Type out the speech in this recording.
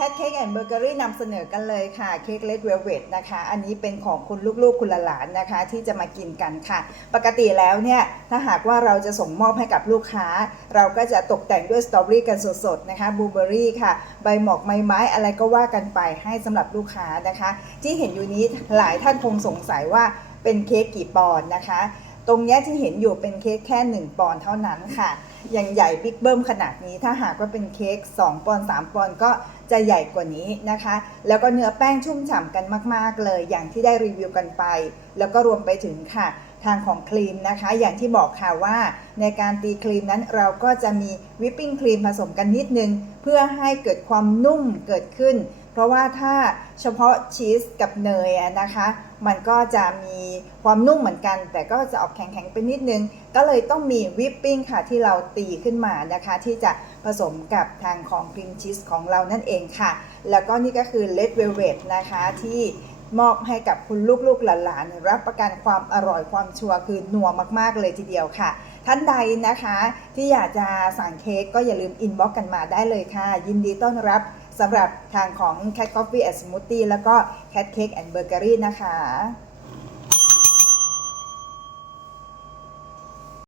แคทเค้กแอนด์เบเกอรี่นำเสนอกันเลยค่ะเค้กเลดเวลเวตนะคะ อันนี้เป็นของคุณลูกๆ คุณหลานนะคะ ที่จะมากินกันค่ะ ปกติแล้วเนี่ยถ้าหากว่าเราจะส่งมอบให้กับลูกค้า เราก็จะตกแต่งด้วยสตรอเบอรี่กันสดๆนะคะบลูเบอรี่ค่ะ ใบหมอกไม้ไม้อะไรก็ว่ากันไปให้สำหรับลูกค้านะคะ ที่เห็นอยู่นี้หลายท่านคงสงสัยว่าเป็นเค้กกี่ปอนด์นะคะ ตรงนี้ที่เห็นอยู่เป็นเค้กแค่ 1 ปอนด์เท่านั้นค่ะ อย่างใหญ่บิ๊กเบิ้มขนาดนี้ ถ้าหากว่าเป็นเค้ก2ปอนด์3ปอนด์ก็จะใหญ่กว่านี้นะคะ แล้วก็เนื้อแป้งชุ่มฉ่ำกันมาก ๆ เลย อย่างที่ได้รีวิวกันไป แล้วก็รวมไปถึงค่ะ ทางของครีมนะคะ อย่างที่บอกค่ะว่า ในการตีครีมนั้นเราก็จะมีวิปปิ้งครีมผสมกันนิดนึง เพื่อให้เกิดความนุ่มเกิดขึ้น เพราะว่าถ้าเฉพาะชีสกับเนยนะคะ มันก็จะมีความนุ่มเหมือนกัน แต่ก็จะออกแข็งๆไปนิดนึง ก็เลยต้องมีวิปปิ้งค่ะที่เราตีขึ้นมานะคะ ที่จะผสมกับทางของครีมชีสของเรานั่นเองค่ะ แล้วก็นี่ก็คือเลดเวลเวตนะคะที่มอบให้กับคุณลูกๆหลานๆรับประกันความอร่อยความชัวร์คือนัวมากๆเลยทีเดียวค่ะ ท่านใดนะคะ ที่อยากจะสั่งเค้กก็อย่าลืมอินบ็อกกันมาได้เลยค่ะ ยินดีต้อนรับ สำหรับทางของ Cat Coffee and Smoothie แล้วก็ Cat Cake and Burgery นะคะ